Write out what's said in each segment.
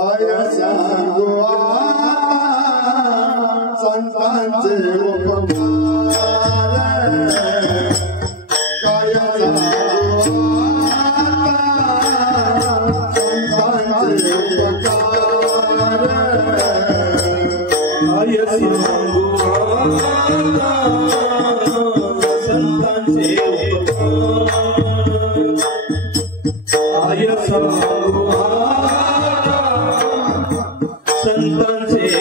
काय सांगू संतांचे उपकार काय सांगू संतांचे उपकार काय सांगू संतांचे उपकार काय सांगू संतांचे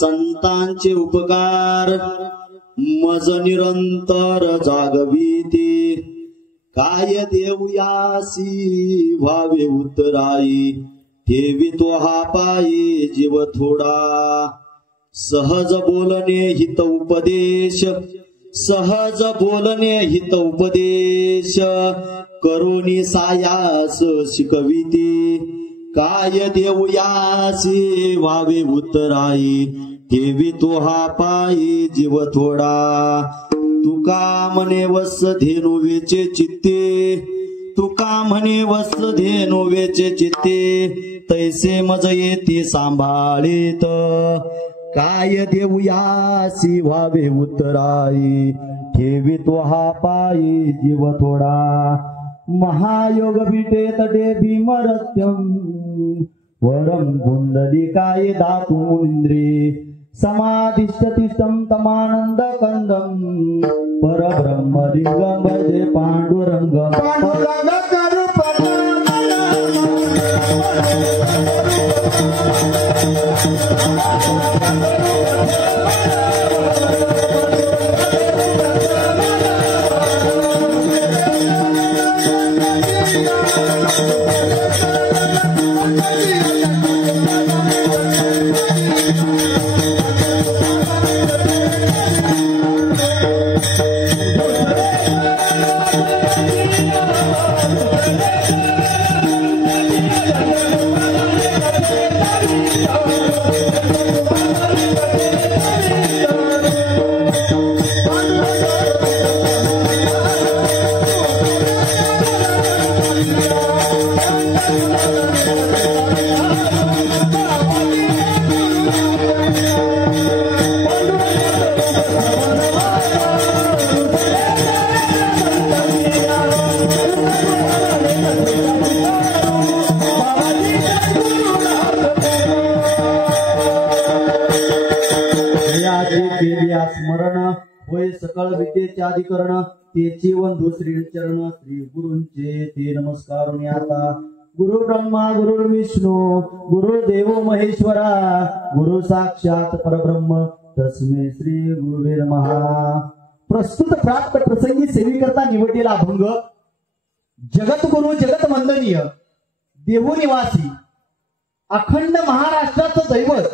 संतांचे उपकार मज निरंतर जागविते, काय देऊयासी व्हावे उत्तराई, ठेवितो हा पायी जीव थोडा. सहज बोलणे हित उपदेश, सहज बोलणे हित उपदेश, करुणी सायास शिकविते, काय देऊयासी व्हावे उत्तराई, ठेवितो हा पायी जीव थोडा. तुका म्हणे वस धेनु वेचे चित्ते, तुका म्हणे वस धेनु वेचे चित्ते, तैसे मज येते सांभाळीत, काय देऊयासी व्हावे उत्तराई, ठेवितो हा पायी जीव थोडा. महायोग विटे तटे भीमरत्यम, वरम पुंडलिकाय दातुंद्रे, समाधिष्ठतिष्ठं तमानंद कंदम, परब्रह्मलिंगम भजे पांडुरंगम. पांडुरंग करू स्मरण होय सकळ विद्येचे अधिकरण, तेची वंदू श्री चरण श्री गुरूंचे ते नमस्कार. आता गुरु ब्रह्मा गुरु विष्णू गुरुदेव महेश्वरा, गुरु साक्षात परब्रह्म तस्मै श्री गुरुवे नमः. प्रस्तुत प्राप्त प्रसंगी सेवेकरता निवडलेला अभंग जगद्गुरु जगत वंदनीय देहू निवासी अखंड महाराष्ट्राचं दैवत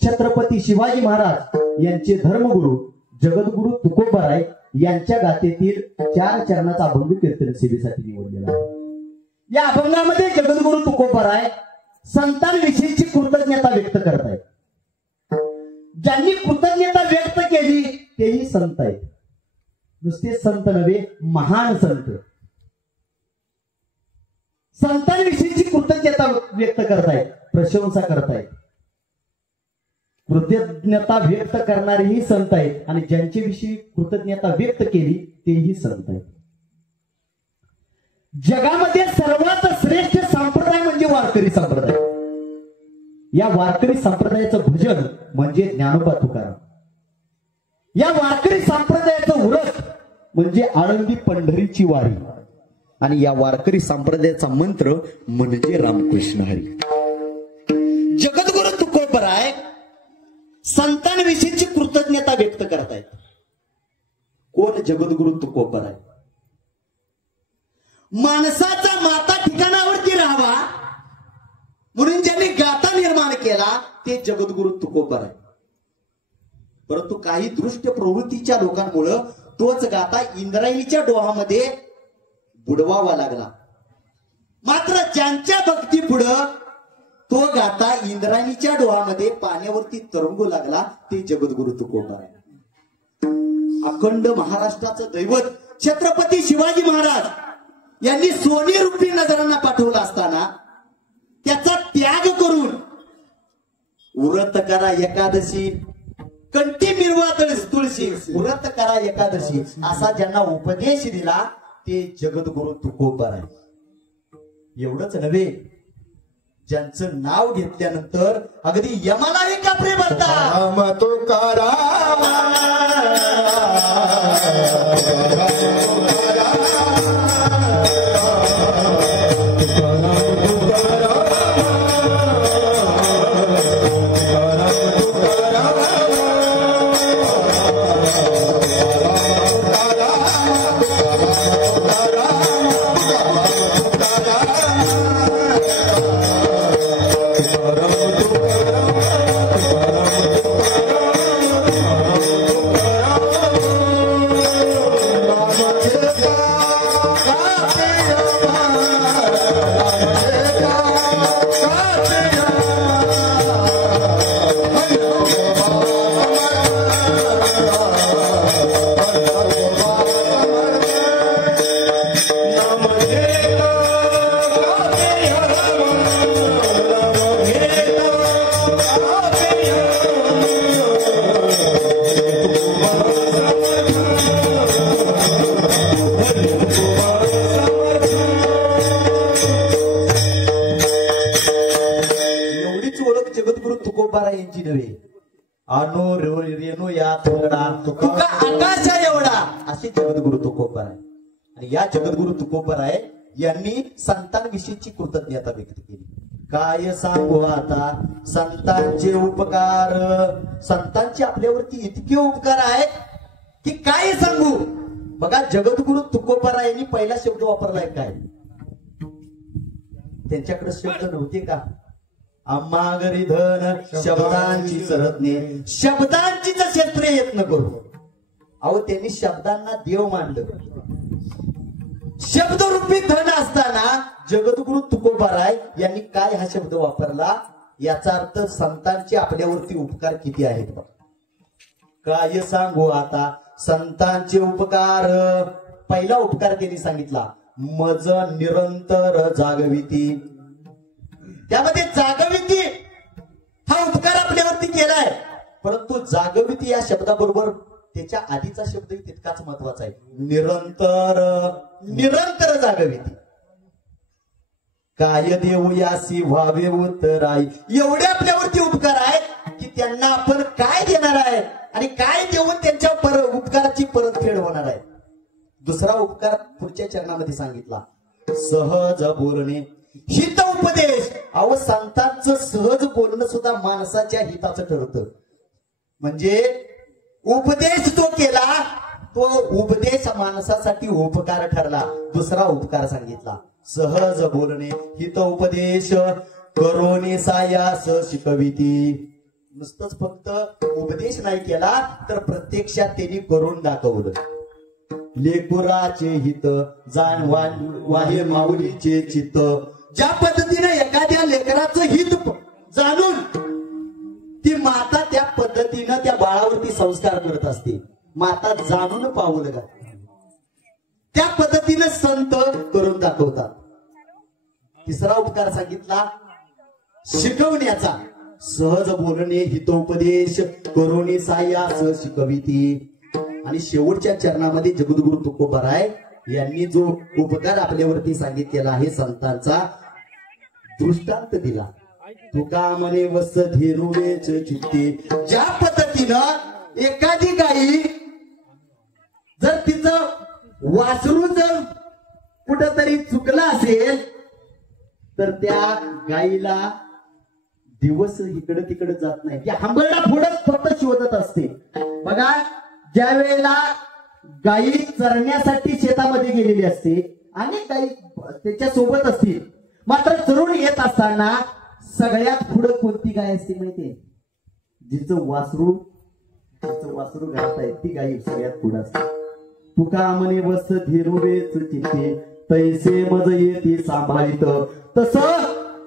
छत्रपती शिवाजी महाराज यांचे धर्मगुरु जगद्गुरु तुकोबाराय यांच्या गाथेतील 4 चरणाचा अभंग कीर्तन सेवेसाठी निवडलेला आहे. या अभंगामध्ये जगद्गुरु तुकोबाराय संतांविषयीची कृतज्ञता व्यक्त करतायत. ज्यांनी कृतज्ञता व्यक्त केली तेही संत आहेत. नुसते संत नव्हे, महान संत. संतांविषयीची कृतज्ञता व्यक्त करतायत, प्रशंसा करतायत. कृतज्ञता व्यक्त करणारेही संत आहेत आणि ज्यांच्याविषयी कृतज्ञता व्यक्त केली तेही संत आहेत. जगामध्ये सर्वात श्रेष्ठ संप्रदाय म्हणजे वारकरी संप्रदाय. या वारकरी संप्रदायाचं भजन म्हणजे ज्ञानोबा तुकाराम. या वारकरी संप्रदायाचं उरस म्हणजे आळंदी पंढरीची वारी आणि या वारकरी संप्रदायाचा मंत्र म्हणजे रामकृष्ण हरी. जगद्गुरु तुकोबाराय संतांविषयीची कृतज्ञता व्यक्त करतायत. कोण जगद्गुरु तुकोबाराय? माणसाचा माता ठिकाणावरती राहावा म्हणून ज्यांनी गाथा निर्माण केला ते जगद्गुरु तुकोबाराय. परंतु काही दृष्ट प्रवृत्तीच्या लोकांमुळे तोच गाथा इंद्रायणीच्या डोहामध्ये बुडवावा लागला. मात्र ज्यांच्या भक्ती पुढं तो गाथा इंद्रायणीच्या डोहामध्ये पाण्यावरती तरंगू लागला ते जगद्गुरु तुकोबाराय. अखंड महाराष्ट्राचं दैवत छत्रपती शिवाजी महाराज यांनी सोने रूपी नजरांना पाठवला असताना त्याचा त्याग करून व्रत करा एकादशी, कंठी मिरवा तुळशी, व्रत करा एकादशी असा ज्यांना उपदेश दिला ते जगद्गुरु तुकोबाराय. एवढंच नव्हे, ज्यांचं नाव घेतल्यानंतर अगदी यमालाही कापरे भरतात. तुकाराम तुकाराम तुकोबारायांची नव्हे. अनु रेणू या थोडा तुका आकाशा एवढा असे जगद्गुरु तुकोबाराय. आणि या जगद्गुरु तुकोबाराय यांनी संतांविषयीची कृतज्ञता व्यक्त केली. काय सांगू आता संतांचे उपकार. संतांचे आपल्यावरती इतके उपकार आहेत की काय सांगू. बघा जगद्गुरु तुकोबाराय यांनी पहिला शब्द वापरलाय काय. त्यांच्याकडे शब्द नव्हते का. आम्हा घरी धन शब्दांची सरतने शब्दांचीच क्षेत्र यत्न करू. अहो त्यांनी शब्दांना देव मानलं. शब्दरूपी धन असताना जगद्गुरु तुकोबाराय यांनी काय हा शब्द वापरला. याचा अर्थ संतांचे आपल्यावरती उपकार किती आहेत बघ. काय सांगू आता संतांचे उपकार. पहिला उपकार त्यांनी सांगितला मज निरंतर जागविती. त्यामध्ये जागविती हा उपकार आपल्यावरती केलाय. परंतु जागविती या शब्दाबरोबर त्याच्या आधीचा शब्दही तितकाच महत्वाचा आहे. निरंतर निरंतर जागविती. काय देऊ यासी व्हावे उत्तराई. एवढे आपल्यावरती उपकार आहेत की त्यांना आपण काय देणार आहे आणि काय देऊन त्यांच्या उपकाराची परतफेड होणार आहे. दुसरा उपकार पुढच्या चरणामध्ये सांगितला सहज बोलणे हित उपदेश. अहो संतांचं सहज बोलणं सुद्धा माणसाच्या हिताचं ठरतं. म्हणजे उपदेश जो केला तो उपदेश माणसासाठी उपकार ठरला. दुसरा उपकार सांगितला सहज बोलणे हित उपदेश करोने सायास शिकविती. नुसतंच फक्त उपदेश नाही केला तर प्रत्यक्षात त्यांनी करून दाखवलं. लेकुराचे हित जाणवान वाहे माऊलीचे चित्त. ज्या पद्धतीने एखाद्या लेकराचं हित जाणून ती माता त्या पद्धतीनं त्या बाळावरती संस्कार करत असते. माता जाणून पाऊल घालते. त्या पद्धतीने संत करून दाखवतात. तिसरा उपकार सांगितला शिकवण्याचा. सहज बोलणे हितोपदेश करोनी सायास शिकविती. आणि शेवटच्या चरणामध्ये जगद्गुरु तुकोबाराय यांनी जो उपकार आपल्यावरती सांगितलेला आहे संतांचा दृष्टांत दिला. तुका म्हणे वस धेनुवेच चित्ते. ज्या पद्धतीनं एखादी गाई जर तिचं वासरू जर कुठंतरी चुकलं असेल तर त्या गाईला दिवस इकडे तिकडे जात नाही. त्या हंबरडा पुढंच फक्त शोधत असते. बघा ज्या वेळेला गाई चरण्यासाठी शेतामध्ये गेलेली असते अनेक गाई त्याच्या सोबत असतील. मात्र चरून येत असताना सगळ्यात पुढे कोणती गाय असते माहितीये. जिचं वासरू घरात आहे ती गाई सगळ्यात पुढे असते. तुका म्हणे वस धेनुवेच चित्ते तैसे मज येते सांभाळित. तसं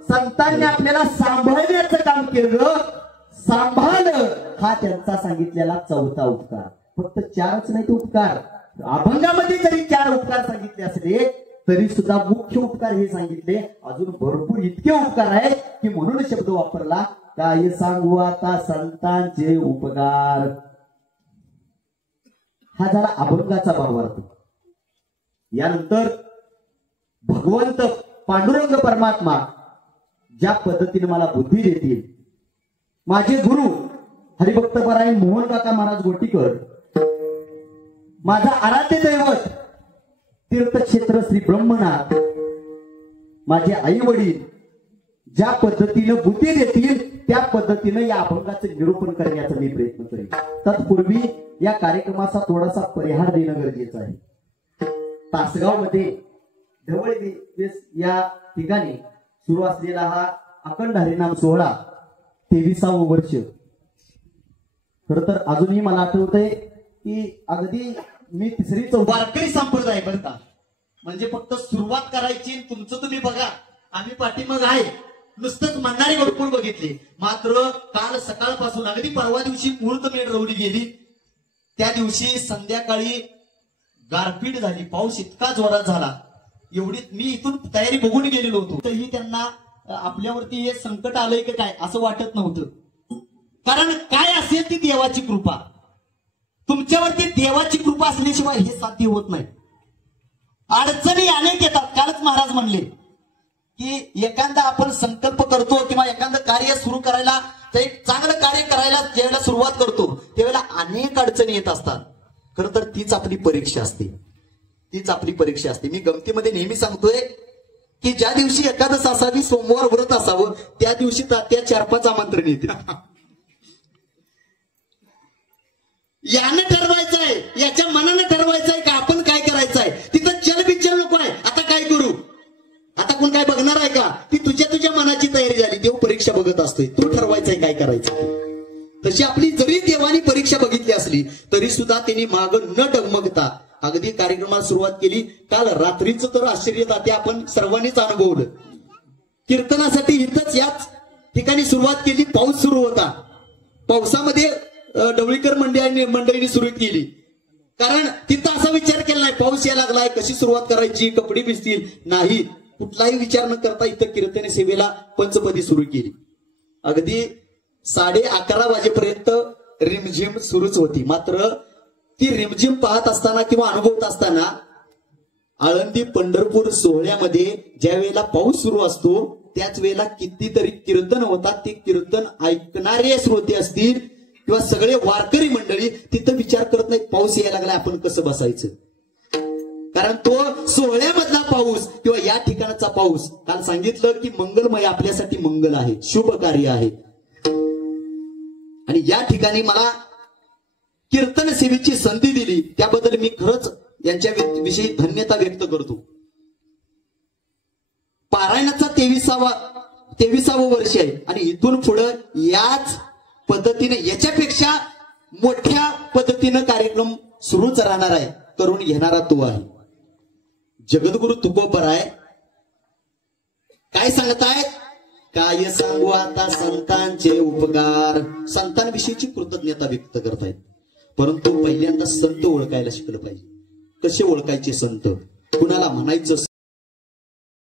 संतांनी आपल्याला सांभाळण्याचं काम केलं. सांभाळ हा त्यांचा सांगितलेला चौथा उपकार. फक्त चारच नाही तो उपकार. अभंगामध्ये जरी 4 उपकार सांगितले असले तरी सुद्धा मुख्य उपकार हे सांगितले. अजून भरपूर इतके उपकार आहेत की म्हणून शब्द वापरला काय सांगू आता संतांचे उपकार. हा झाला अभंगाचा भावार्थ. यानंतर भगवंत पांडुरंग परमात्मा ज्या पद्धतीने मला बुद्धी देतील. माझे गुरु हरिभक्त परायण मोहन काका महाराज गोटीकर, माझा आराध्य दैवत तीर्थक्षेत्र श्री ब्रह्मनाथ, माझे आई वडील ज्या पद्धतीने बुद्धी देतील त्या पद्धतीने या अभंगाचं निरूपण करण्याचा मी प्रयत्न करेन. तत्पूर्वी या कार्यक्रमाचा थोडासा परिहार देणं गरजेचं आहे. तासगाव मध्ये ढवळ या ठिकाणी सुरू असलेला हा अखंड हरिनाम सोहळा 23वे वर्ष. खर तर अजूनही मला आठवतंय की अगदी मी 3री वारकरी संप्रदाय बरं का. म्हणजे फक्त सुरुवात करायची तुमचं तुम्ही बघा आम्ही पाठीमाग आहे नुसतंच म्हणणारे भरपूर बघितले. मात्र काल सकाळपासून अगदी परवा दिवशी मुहूर्तमेढ रवली गेली. त्या दिवशी संध्याकाळी गारपीट झाली. पाऊस इतका जोरात झाला. एवढी मी इथून तयारी बघून गेलेलो होतो तरी त्यांना आपल्यावरती हे संकट आलंय की काय असं वाटत नव्हतं. कारण काय असेल ती देवाची कृपा. तुमच्यावरती देवाची कृपा असल्याशिवाय हे साध्य होत नाही. अडचणी अनेक येतात. कालच महाराज म्हणले की एखादा आपण संकल्प करतो किंवा एखादं कार्य सुरू करायला तर एक चांगलं कार्य करायला ज्यावेळेला सुरुवात करतो त्यावेळेला अनेक अडचणी येत असतात. खरं तर तीच आपली परीक्षा असते, तीच आपली परीक्षा असते. मी गमतीमध्ये नेहमी सांगतोय की ज्या दिवशी एकादश असावी, सोमवार व्रत असावं, त्या दिवशी तात्या 4-5 आमंत्रण येते. यानं ठरवायचं आहे, याच्या मनानं ठरवायचं आहे का आपण काय करायचं आहे. तिथं चलबिचल नको आहे. आता काय करू, आता कोण काय बघणार आहे का, ती तुझ्या मनाची तयारी झाली. देव परीक्षा बघत असतोय, तू ठरवायचंय काय करायचं. तशी आपली जरी देवानी परीक्षा बघितली असली तरी सुद्धा त्यांनी माग न डगमगता अगदी कार्यक्रमाला सुरुवात केली. काल रात्रीचं तर आश्चर्य तात्या आपण सर्वांनीच अनुभवलं. कीर्तनासाठी इथंच याच ठिकाणी सुरुवात केली. पाऊस सुरू होता. पावसामध्ये ढवळीकर मंडळींनी सुरू केली. कारण तिथं असा विचार केला नाही पाऊस यायला लागलाय, कशी सुरुवात करायची, कपडे भिजतील, नाही, कुठलाही विचार न करता इथं कीर्तन सेवेला पंचपदी सुरू केली. अगदी 11:30 वाजेपर्यंत रिमझिम सुरूच होती. मात्र ती रिमझिम पाहत असताना किंवा अनुभवत असताना आळंदी पंढरपूर सोहळ्यामध्ये ज्या वेळेला पाऊस सुरू असतो त्याच वेळेला कितीतरी कीर्तन होतात. ते कीर्तन ऐकणारे श्रोते असतील किंवा सगळे वारकरी मंडळी तिथं विचार करत नाही पाऊस यायला लागलाय आपण कसं बसायचं. कारण तो सोहळ्यामधला पाऊस किंवा या ठिकाणचा पाऊस, काल सांगितलं की मंगलमय आपल्यासाठी मंगल आहे, शुभ कार्य आहे. आणि या ठिकाणी मला कीर्तन सेवेची संधी दिली त्याबद्दल मी खरंच यांच्या विषयी धन्यता व्यक्त करतो. पारायणाचा 23वा वर्ष आहे आणि इथून पुढे याच पद्धतीने याच्यापेक्षा मोठ्या पद्धतीनं कार्यक्रम सुरूच राहणार आहे. करून घेणारा तो आहे जगद्गुरु तुकोबराय. काय सांगतायत, काय सांगू आता संतांचे उपकार. संतांविषयीची कृतज्ञता व्यक्त करतायत. परंतु पहिल्यांदा संत ओळखायला शिकलं पाहिजे. कसे ओळखायचे संत, कुणाला म्हणायचं